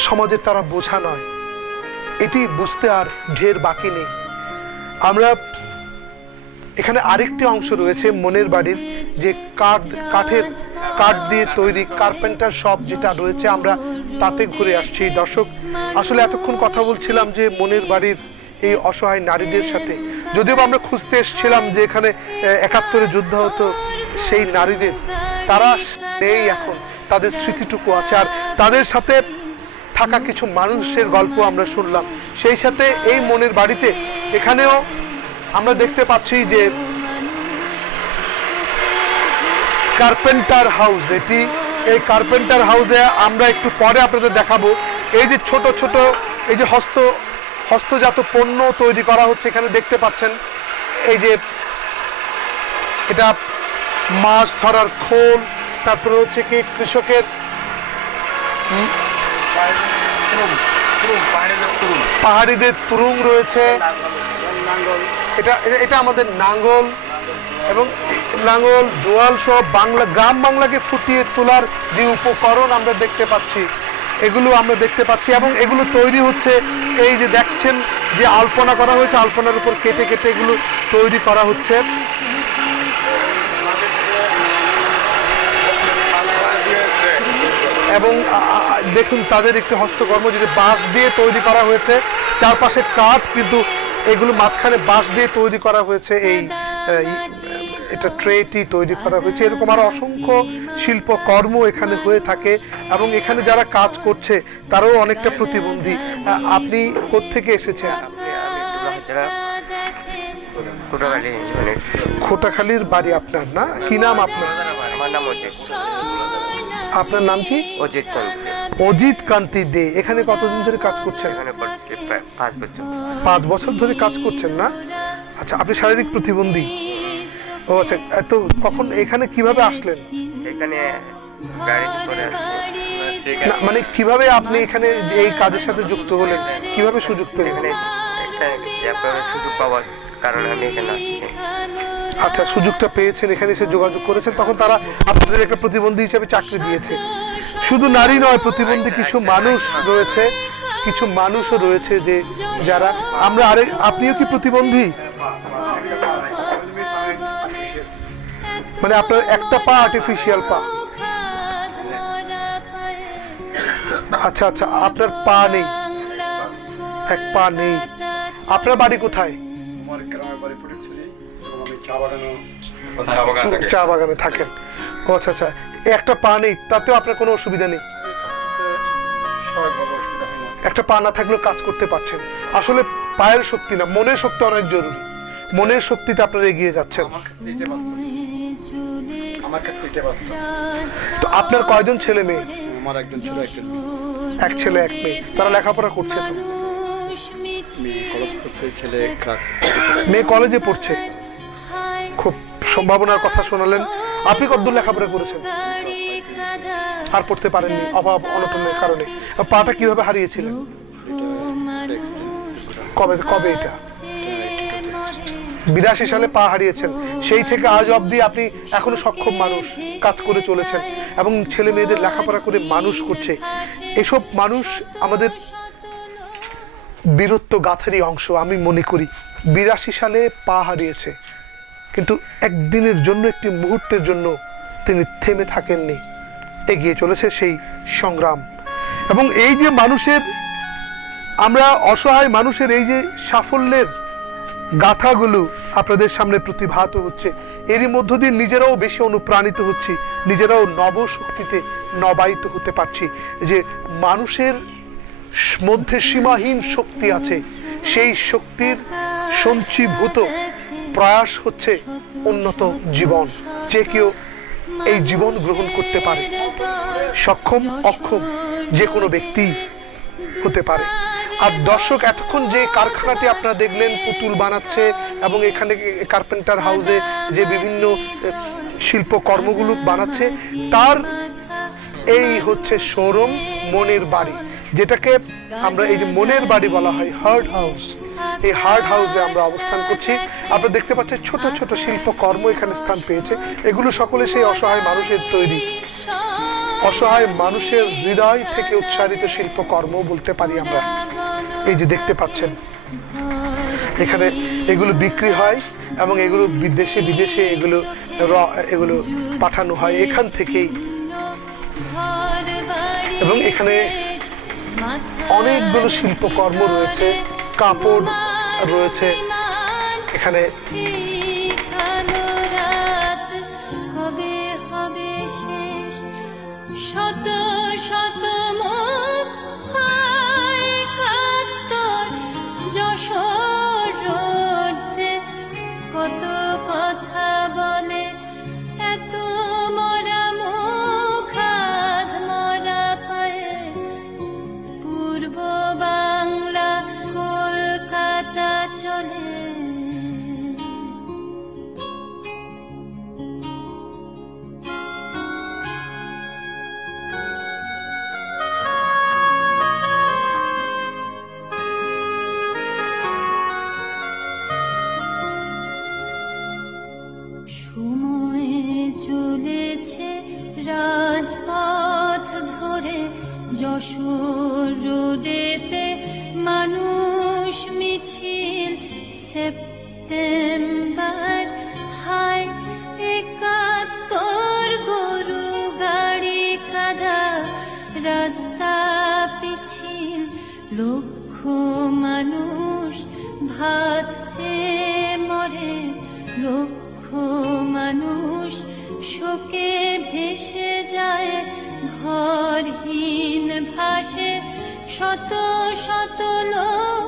সমাজের তারা বোঝা নয়, এটি বুঝতে আর ঢের বাকি নেই। আমরা এখানে আরেকটি অংশ রয়েছে মনের বাড়ির, যে কাঠ দিয়ে তৈরি কার্পেন্টার শপ যেটা রয়েছে, আমরা তাতে ঘুরে আসছি। দর্শক, আসলে এতক্ষণ কথা বলছিলাম যে মনের বাড়ির এই অসহায় নারীদের সাথে, যদিও আমরা খুঁজতে এসেছিলাম যে এখানে 71-এ যুদ্ধ হতো সেই নারীদের, তারা নেই এখন, তাদের স্মৃতিটুকু আছে। আর তাদের সাথে থাকা কিছু মানুষের গল্প আমরা শুনলাম। সেই সাথে এই মনের বাড়িতে এখানেও আমরা দেখতে পাচ্ছি যে কার্পেন্টার হাউস এটি। এই কার্পেন্টার হাউসে আমরা একটু পরে আপনাদের দেখাবো এই যে ছোট ছোট এই যে হস্তজাত পণ্য তৈরি করা হচ্ছে। এখানে দেখতে পাচ্ছেন এই যে এটা মাছ ধরার খোল, তারপরে হচ্ছে কি কৃষকের পাহাড়িদের তুরুং রয়েছে, এটা এটা আমাদের নাঙ্গল এবং নাঙ্গল জোয়াল সহ বাংলা গ্রাম বাংলাকে ফুটিয়ে তোলার যে উপকরণ আমরা দেখতে পাচ্ছি এগুলো আমরা দেখতে পাচ্ছি এবং এগুলো তৈরি হচ্ছে। এই যে দেখছেন যে আলপনা করা হয়েছে, আলপনার উপর কেটে কেটে এগুলো তৈরি করা হচ্ছে। এবং দেখুন তাদের একটি হস্তকর্ম যেটা বাঁশ দিয়ে তৈরি করা হয়েছে, চারপাশে কাঠ, কিন্তু এগুলো মাঝখানে বাঁশ দিয়ে তৈরি করা হয়েছে। এই এটা ট্রেটি তৈরি করা হয়েছে। এরকম আরো অসংখ্য শিল্পকর্ম এখানে হয়ে থাকে এবং এখানে যারা কাজ করছে তারাও অনেকটা প্রতিবন্ধী। আপনি কোত্থেকে এসেছেন? খোটাখালীর বাড়ি আপনার না? কি নাম আপনার? আপনার নাম কি? অজিত কান্তি দে। এখানে কতদিন ধরে কাজ করছেন? 5 বছর ধরে কাজ করছেন না? আচ্ছা, আপনি শারীরিক প্রতিবন্ধী? ও আচ্ছা, এত কখন এখানে কিভাবে আসলেন? এখানে গাড়িতে করে না, মানে কিভাবে আপনি এখানে এই কাজের সাথে যুক্ত হলেন? কিভাবে সুযোগ পেলেন? সুযোগ পাওয়ার কারণে আমি এখানে আসছি। আচ্ছা, সুযোগটা পেয়েছেন, এখানে এসে যোগাযোগ করেছেন, তখন তারা আপনাদের একটা প্রতিবন্ধী হিসেবে চাকরি দিয়েছে। শুধু নারী নয়, প্রতিবন্ধী কিছু মানুষ রয়েছে, কিছু মানুষও রয়েছে যে যারা আমরা আপনিও কি প্রতিবন্ধী? মানে আপনার একটা পা আর্টিফিশিয়াল পা? আচ্ছা আচ্ছা, আপনার পা নেই, এক পা নেই। আপনার বাড়ি কোথায়? চা বাগানে থাকেন। ও আচ্ছা আচ্ছা, একটা পা নেই, তাতেও আপনার কোনো অসুবিধা নেই? একটা পা না থাকলেও কাজ করতে পারছেন। আসলে পায়ের শক্তি না, মনের শক্তি অনেক জরুরি। মনের শক্তিতে আপনারা এগিয়ে যাচ্ছেন। তো আপনার কয়জন ছেলে মেয়ে? আমার একজন ছেলে, এক ছেলে এক মেয়ে। তারা লেখাপড়া করছে তো? মেয়ে কলেজে পড়ছে। খুব সম্ভাবনার কথা শোনালেন। আপনি কতদূর লেখাপড়া করেছেন? আর পড়তে পারেননি অভাব অনটনের কারণে। পাটা কিভাবে হারিয়েছিলেন? কবে কবে এটা? 82 সালে পা হারিয়েছেন। সেই থেকে আজ অবধি আপনি এখনো সক্ষম মানুষ, কাজ করে চলেছেন এবং ছেলে মেয়েদের লেখাপড়া করে মানুষ করছে। এসব মানুষ আমাদের বীরত্ব গাথারই অংশ আমি মনে করি। 82 সালে পা হারিয়েছে, কিন্তু একদিনের জন্য, একটি মুহূর্তের জন্য তিনি থেমে থাকেননি, এগিয়ে চলেছে সেই সংগ্রাম। এবং এই যে মানুষের, আমরা অসহায় মানুষের এই যে সাফল্যের গাথাগুলো আপনাদের সামনে প্রতিভাত হচ্ছে, এরই মধ্য দিয়ে নিজেরাও বেশি অনুপ্রাণিত হচ্ছি, নিজেরাও নবশক্তিতে নবায়িত হতে পারছি যে মানুষের মধ্যে সীমাহীন শক্তি আছে। সেই শক্তির সঞ্চীভূত প্রয়াস হচ্ছে উন্নত জীবন। যে কেউ এই জীবন গ্রহণ করতে পারে, সক্ষম অক্ষম যে কোনো ব্যক্তি হতে পারে। আর দর্শক, এতক্ষণ যে কারখানাটি আপনারা দেখলেন পুতুল বানাচ্ছে এবং এখানে কার্পেন্টার হাউসে যে বিভিন্ন শিল্পকর্মগুলো বানাচ্ছে, তার এই হচ্ছে শোরুম মনের বাড়ি, যেটাকে আমরা এই যে মনের বাড়ি বলা হয়, হার্ট হাউস। এই হার্ট হাউসে আমরা অবস্থান করছি। আপনারা দেখতে পাচ্ছেন ছোট ছোট শিল্পকর্ম এখানে স্থান পেয়েছে। এগুলো সকলে সেই অসহায় মানুষের তৈরি, অসহায় মানুষের হৃদয় থেকে উচ্চারিত শিল্পকর্ম বলতে পারি আমরা। এই যে দেখতে পাচ্ছেন এখানে এগুলো বিক্রি হয় এবং এগুলো বিদেশে বিদেশে এগুলো পাঠানো হয় এখান থেকেই। এবং এখানে অনেকগুলো শিল্পকর্ম রয়েছে, কাপড় রয়েছে এখানে। শত শত মুখ হয় কাতর, যশোর রোড যে কত কথা বলে, এত যশোর রোডেতে মানুষ মিছিল সেপ্টেম্বর হায় ৭১ গরু গাড়ি কাদা রাস্তা পিছিল লক্ষ মানুষ ভাত চেয়ে মরে লক্ষ মানুষ শোকে ভেসে যায় ঘরহীন ভাসে শত শত লোক।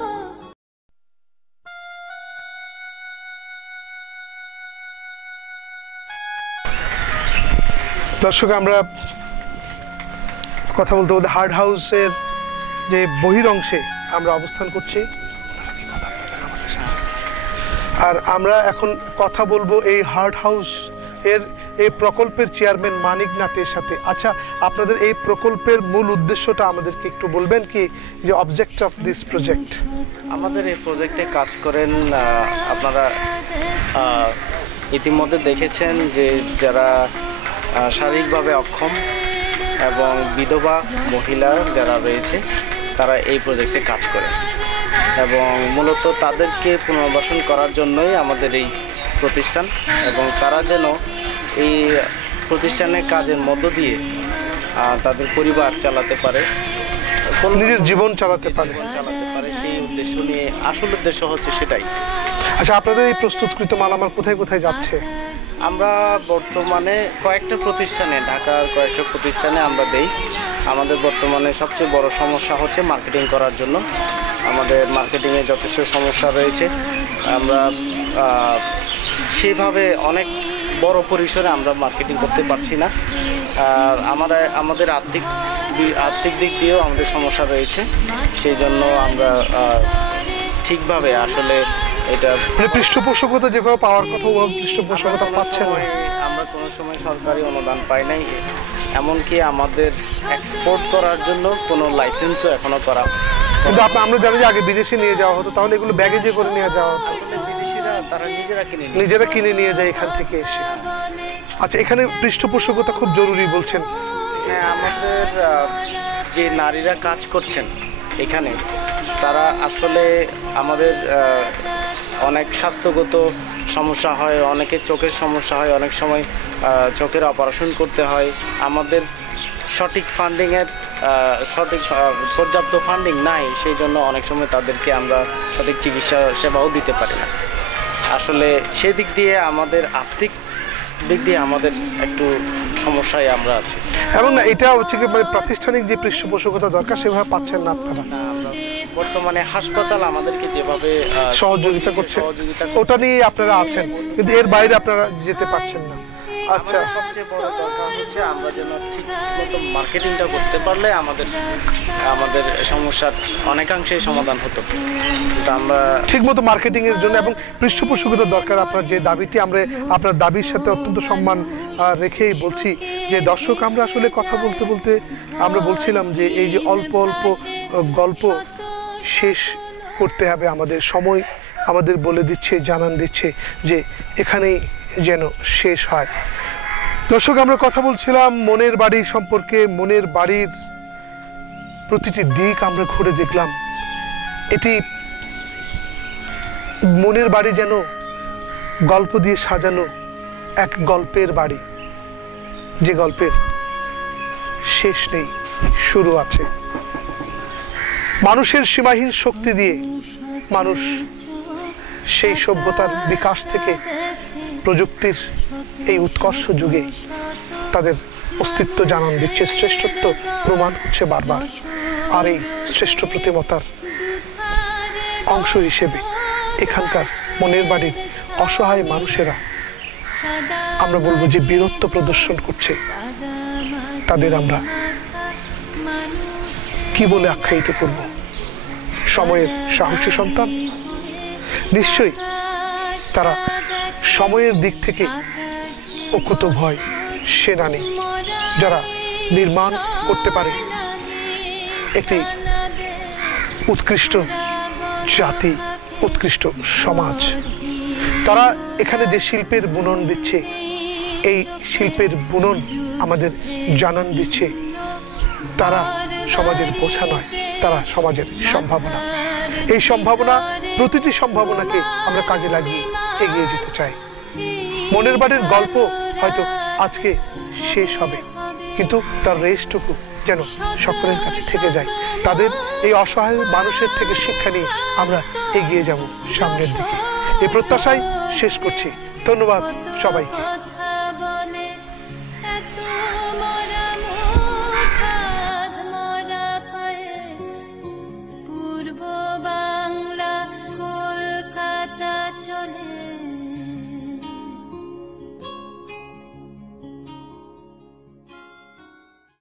দর্শক, আমরা কথা বলতে বলতে হার্ড হাউসের যে বহির অংশে আমরা অবস্থান করছি, আর আমরা এখন কথা বলবো এই হার্ড হাউস এর এই প্রকল্পের চেয়ারম্যান মানিক নাথের সাথে। আচ্ছা, আপনাদের এই প্রকল্পের মূল উদ্দেশ্যটা আমাদেরকে একটু বলবেন কি, যে অবজেক্ট অফ দিস প্রজেক্ট? আমাদের এই প্রজেক্টে কাজ করেন আপনারা ইতিমধ্যে দেখেছেন যে যারা শারীরিকভাবে অক্ষম এবং বিধবা মহিলা যারা রয়েছে তারা এই প্রজেক্টে কাজ করে, এবং মূলত তাদেরকে পুনর্বাসন করার জন্যই আমাদের এই প্রতিষ্ঠান, এবং তারা যেন এই প্রতিষ্ঠানের কাজের মধ্য দিয়ে তাদের পরিবার চালাতে পারে, নিজের জীবন চালাতে পারে সেই উদ্দেশ্য নিয়ে, আসল উদ্দেশ্য হচ্ছে সেটাই। আচ্ছা, আপনাদের এই প্রস্তুতকৃত মালামাল কোথায় কোথায় যাচ্ছে? আমরা বর্তমানে কয়েকটা প্রতিষ্ঠানে, ঢাকার কয়েকটা প্রতিষ্ঠানে আমরা দেই। আমাদের বর্তমানে সবচেয়ে বড় সমস্যা হচ্ছে মার্কেটিং করার জন্য। আমাদের মার্কেটিংয়ে যথেষ্ট সমস্যা রয়েছে। আমরা সেভাবে অনেক বড় পরিসরে আমরা মার্কেটিং করতে পারছি না। আর আমাদের আর্থিক দিক দিয়েও আমাদের সমস্যা রয়েছে। সেই জন্য আমরা ঠিকভাবে আসলে এটা পৃষ্ঠপোষকতা যেভাবে পাওয়ার কথা ওভাবে পৃষ্ঠপোষকতা পাচ্ছেন না। আমরা কোনো সময় সরকারি অনুদান পাই নাই, এমনকি আমাদের এক্সপোর্ট করার জন্য কোনো লাইসেন্সও এখনো করা। কিন্তু আমরা জানি যে আগে বিদেশে নিয়ে যাওয়া হতো, তাহলে এগুলো ব্যাগেজে করে নিয়ে যাওয়া হতো। বিদেশিরা তারা নিজেরা কিনে নিয়ে যায় এখান থেকে এসে। আচ্ছা, এখানে পৃষ্ঠপোষকতা খুব জরুরি বলছেন। হ্যাঁ, আমাদের যে নারীরা কাজ করছেন এখানে, তারা আসলে আমাদের অনেক স্বাস্থ্যগত সমস্যা হয়, অনেকের চোখের সমস্যা হয়, অনেক সময় চোখের অপারেশন করতে হয়। আমাদের সঠিক ফান্ডিংয়ের পর্যাপ্ত ফান্ডিং নাই, সেই জন্য অনেক সময় তাদেরকে আমরা সঠিক চিকিৎসা সেবাও দিতে পারি না। আসলে সেই দিক দিয়ে আমাদের আর্থিক দিক দিয়ে আমাদের একটু সমস্যায় আমরা আছি। এবং না, এটা হচ্ছে কি, মানে প্রাতিষ্ঠানিক যে পৃষ্ঠপোষকতা দরকার সেভাবে পাচ্ছেন না আপনারা। বর্তমানে হাসপাতাল আমাদেরকে যেভাবে সহযোগিতা করছে ওটা নিয়ে আপনারা আছেন, কিন্তু এর বাইরে আপনারা যেতে পারছেন না। আচ্ছা, সবচেয়ে বড় দরকার হচ্ছে আমরা যেন ঠিক মতো মার্কেটিংটা করতে পারলে আমাদের সমস্যার অনেকাংশেই সমাধান হতো। কিন্তু আমরা ঠিক মতো মার্কেটিং এর জন্য এবং পৃষ্ঠপোষকতার দরকার। আপনার যে দাবিটি, আমরা আপনার দাবির সাথে অত্যন্ত সম্মান রেখেই বলছি যে দর্শক, আমরা আসলে কথা বলতে বলতে আমরা বলছিলাম যে এই যে অল্প অল্প গল্প শেষ করতে হবে, আমাদের সময় আমাদের বলে দিচ্ছে, জানান দিচ্ছে যে এখানেই যেন শেষ হয়। দর্শক, আমরা কথা বলছিলাম মনের বাড়ি সম্পর্কে। মনের বাড়ির প্রতিটি দিক আমরা ঘুরে দেখলাম। এটি মনের বাড়ি যেন গল্প দিয়ে সাজানো এক গল্পের বাড়ি, যে গল্পের শেষ নেই, শুরু আছে। মানুষের সীমাহীন শক্তি দিয়ে মানুষ সেই সভ্যতার বিকাশ থেকে প্রযুক্তির এই উৎকর্ষ যুগে তাদের অস্তিত্ব জানান দিচ্ছে, শ্রেষ্ঠত্ব প্রমাণ হচ্ছে বারবার। আর এই শ্রেষ্ঠ প্রতিমতার অংশ হিসেবে এখানকার মনের বাড়ির অসহায় মানুষেরা, আমরা বলবো যে বীরত্ব প্রদর্শন করছে, তাদের আমরা কি বলে আখ্যায়িত করব? সময়ের সাহসী সন্তান? নিশ্চয়ই তারা সময়ের দিক থেকে অকুত ভয় সেনানী, যারা নির্মাণ করতে পারে একটি উৎকৃষ্ট জাতি, উৎকৃষ্ট সমাজ। তারা এখানে যে শিল্পের বুনন দিচ্ছে, এই শিল্পের বুনন আমাদের জানান দিচ্ছে তারা সমাজের বোঝা নয়, তারা সমাজের সম্ভাবনা। এই সম্ভাবনা, প্রতিটি সম্ভাবনাকে আমরা কাজে লাগিয়ে এগিয়ে যেতে চাই। মনের বাড়ির গল্প হয়তো আজকে শেষ হবে, কিন্তু তার রেশটুকু যেন সকলের কাছে থেকে যায়। তাদের এই অসহায় মানুষের থেকে শিক্ষা নিয়ে আমরা এগিয়ে যাব সামনের দিকে। এই প্রত্যাশায় শেষ করছি। ধন্যবাদ সবাইকে।